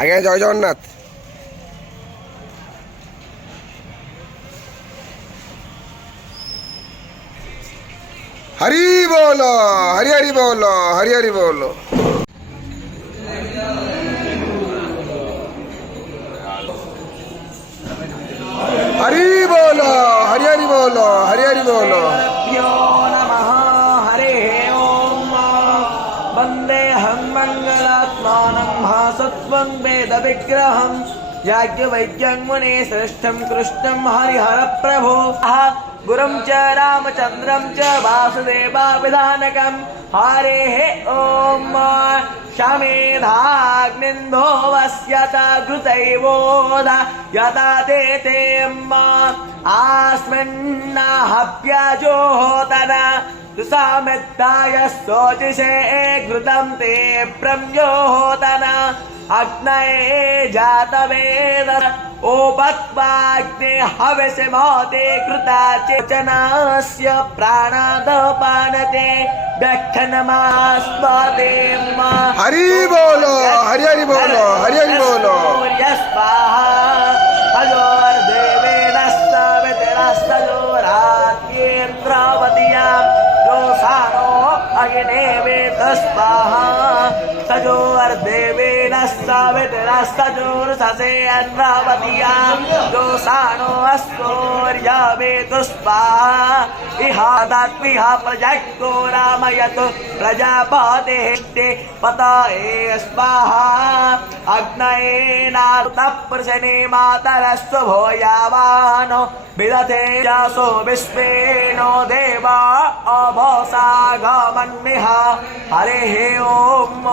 आज्ञा जय जगन्नाथ। हरि बोलो, हरि हरि बोलो, हरि हरि बोलो। हरि बोलो, हरि हरि बोलो, हरि हरि बोलो। नमः हरे ओम। वन्देऽहं मङ्गलात्मानं भासत्वं वेद विग्रहं याज्ञवल्क्यं मुनिश्रेष्ठं कृष्णं हरिहरप्रभो गुरुं च रामचन्द्रं च वासुदेवाविधानकं हरेः ओम। शमेधाग्निन्दो वस्य च घृतैवोध यथा ते आस्मिन्नाहव्यजोतन सामिद्धाय शोचिषे घृतं ते प्रम्योतन अग्नये जातवेद ओपक्वाग्ने हविषमोते कृता चेतनस्य प्राणादपानते व्यक्षनमास्पदे। हरि बोलो, हरि हरि बोलो, हरि हरि बोलो। स्वाहा हजोर्देवेन सवितरस्तजोराज्ञेन्द्रावतीयां जोषाणो अग्ने वेद स्वाहा तजोर्देवेन सवितरस्तजोर्षसेन्द्रावतीयां जोषाणो अस्सूर्य वेद स्वाहा इहादात्मिह प्रजक्तो रामयतु प्रजापतेष्टे पतये स्वाहा अग्नयेनार्तप्रशने मातरस्व भूयावानो विदधे जासो विश्वेनो देवा अभोसागमन्निः हरिः ओम।